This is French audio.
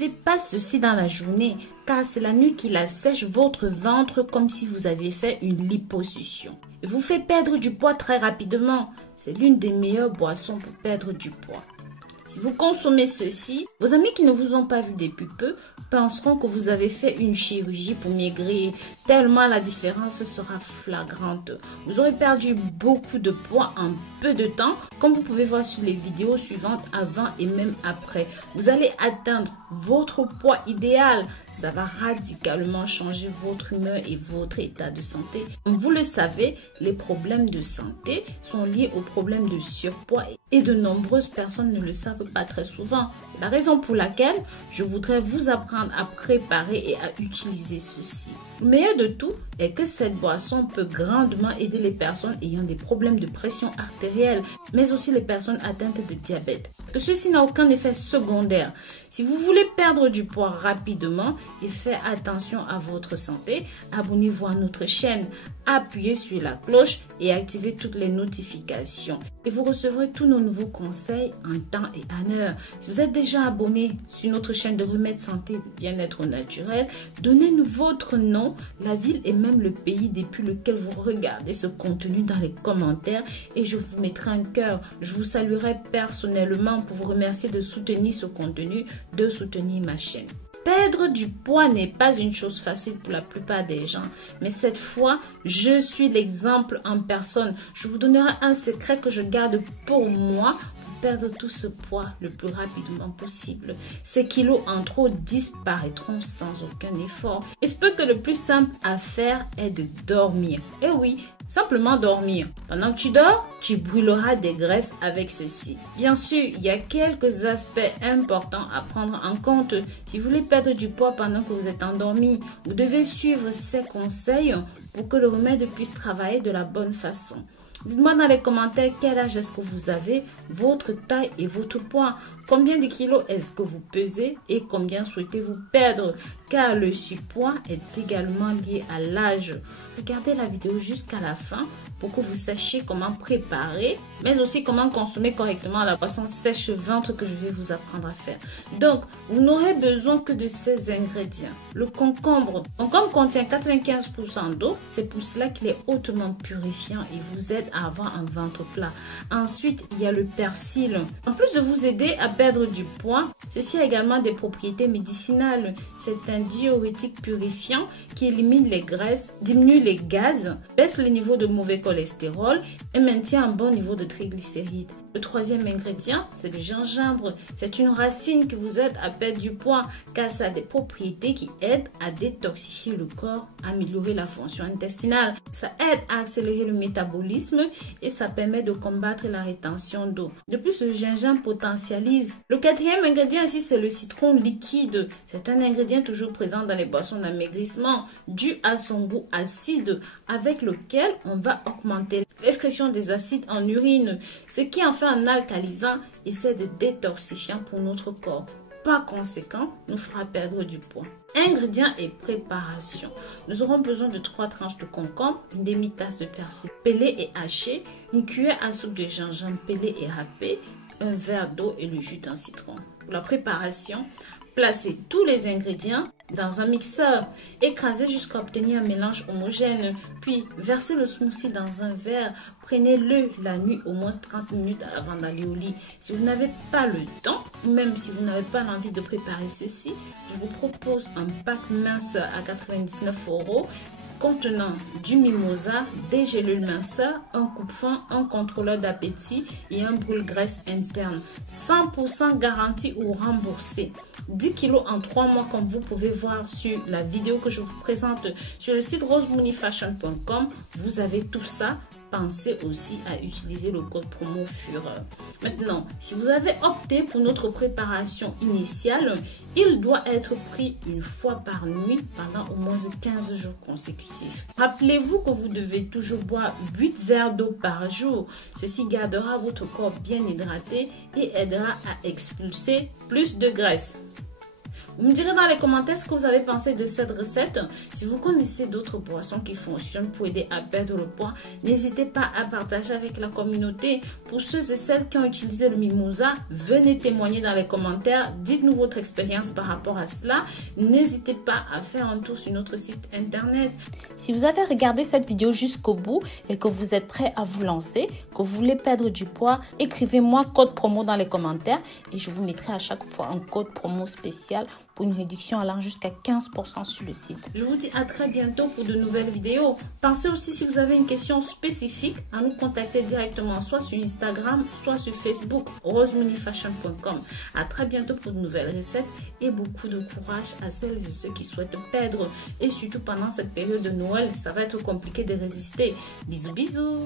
buvez pas ceci dans la journée car c'est la nuit qu'il assèche votre ventre comme si vous aviez fait une liposuction. Il vous fait perdre du poids très rapidement. C'est l'une des meilleures boissons pour perdre du poids. Si vous consommez ceci, vos amis qui ne vous ont pas vu depuis peu penseront que vous avez fait une chirurgie pour maigrir, tellement la différence sera flagrante. Vous aurez perdu beaucoup de poids en peu de temps, comme vous pouvez voir sur les vidéos suivantes avant et même après. Vous allez atteindre votre poids idéal. Ça va radicalement changer votre humeur et votre état de santé. Vous le savez, les problèmes de santé sont liés aux problèmes de surpoids et de nombreuses personnes ne le savent pas très souvent. La raison pour laquelle je voudrais vous apprendre à préparer et à utiliser ceci. Le meilleur de tout est que cette boisson peut grandement aider les personnes ayant des problèmes de pression artérielle, mais aussi les personnes atteintes de diabète. Parce que ceci n'a aucun effet secondaire. Si vous voulez perdre du poids rapidement et faire attention à votre santé, abonnez-vous à notre chaîne, appuyez sur la cloche et activez toutes les notifications. Et vous recevrez tous nos nouveaux conseils en temps et en heure. Si vous êtes déjà abonné sur notre chaîne de Remède Santé de Bien-être Naturel, donnez-nous votre nom, la ville et même le pays depuis lequel vous regardez ce contenu dans les commentaires et je vous mettrai un cœur. Je vous saluerai personnellement pour vous remercier de soutenir ce contenu, de soutenir ma chaîne. Perdre du poids n'est pas une chose facile pour la plupart des gens, mais cette fois, je suis l'exemple en personne. Je vous donnerai un secret que je garde pour moi pour perdre tout ce poids le plus rapidement possible. Ces kilos en trop disparaîtront sans aucun effort. Il se peut que le plus simple à faire est de dormir. Et oui, simplement dormir. Pendant que tu dors, tu brûleras des graisses avec ceci. Bien sûr, il y a quelques aspects importants à prendre en compte. Si vous voulez perdre du poids pendant que vous êtes endormi, vous devez suivre ces conseils pour que le remède puisse travailler de la bonne façon. Dites-moi dans les commentaires quel âge est-ce que vous avez, votre taille et votre poids. Combien de kilos est-ce que vous pesez et combien souhaitez-vous perdre? Car le surpoids est également lié à l'âge. Regardez la vidéo jusqu'à la fin pour que vous sachiez comment préparer, mais aussi comment consommer correctement la boisson sèche-ventre que je vais vous apprendre à faire. Donc, vous n'aurez besoin que de ces ingrédients. Le concombre. Le concombre contient 95% d'eau. C'est pour cela qu'il est hautement purifiant et vous aide à avoir un ventre plat. Ensuite, il y a le persil. En plus de vous aider à perdre du poids, ceci a également des propriétés médicinales. C'est un diurétique purifiant qui élimine les graisses, diminue les gaz, baisse le niveau de mauvais cholestérol et maintient un bon niveau de triglycérides. Le troisième ingrédient, c'est le gingembre. C'est une racine qui vous aide à perdre du poids car ça a des propriétés qui aident à détoxifier le corps, améliorer la fonction intestinale. Ça aide à accélérer le métabolisme et ça permet de combattre la rétention d'eau. De plus, le gingembre potentialise. Le quatrième ingrédient ici, c'est le citron liquide. C'est un ingrédient toujours présent dans les boissons d'amaigrissement dû à son goût acide avec lequel on va augmenter l'excrétion des acides en urine, ce qui en fait un alcalisant et c'est de détoxifiant pour notre corps. Par conséquent, nous fera perdre du poids. Ingrédients et préparation. Nous aurons besoin de 3 tranches de concombre, une demi-tasse de persil pelé et haché, une cuillère à soupe de gingembre pelé et râpé, un verre d'eau et le jus d'un citron. Pour la préparation, placez tous les ingrédients dans un mixeur, écrasez jusqu'à obtenir un mélange homogène, puis versez le smoothie dans un verre. Prenez-le la nuit au moins 30 minutes avant d'aller au lit. Si vous n'avez pas le temps, même si vous n'avez pas l'envie de préparer ceci, je vous propose un pack mince à 99 € contenant du mimosa, des gélules minceurs, un coupe-faim, un contrôleur d'appétit et un brûle-graisse interne. 100% garanti ou remboursé. 10 kg en 3 mois comme vous pouvez voir sur la vidéo que je vous présente sur le site rosemooneyfashion.com. Vous avez tout ça. Pensez aussi à utiliser le code promo FUREUR. Maintenant, si vous avez opté pour notre préparation initiale, il doit être pris une fois par nuit pendant au moins 15 jours consécutifs. Rappelez-vous que vous devez toujours boire 8 verres d'eau par jour. Ceci gardera votre corps bien hydraté et aidera à expulser plus de graisse. Vous me direz dans les commentaires ce que vous avez pensé de cette recette. Si vous connaissez d'autres boissons qui fonctionnent pour aider à perdre le poids, n'hésitez pas à partager avec la communauté. Pour ceux et celles qui ont utilisé le mimosa, venez témoigner dans les commentaires. Dites-nous votre expérience par rapport à cela. N'hésitez pas à faire un tour sur notre site internet. Si vous avez regardé cette vidéo jusqu'au bout et que vous êtes prêt à vous lancer, que vous voulez perdre du poids, écrivez-moi code promo dans les commentaires et je vous mettrai à chaque fois un code promo spécial pour une réduction allant jusqu'à 15% sur le site. Je vous dis à très bientôt pour de nouvelles vidéos. Pensez aussi, si vous avez une question spécifique, à nous contacter directement soit sur Instagram, soit sur Facebook, roseminifashion.com. À très bientôt pour de nouvelles recettes et beaucoup de courage à celles et ceux qui souhaitent perdre. Et surtout pendant cette période de Noël, ça va être compliqué de résister. Bisous bisous.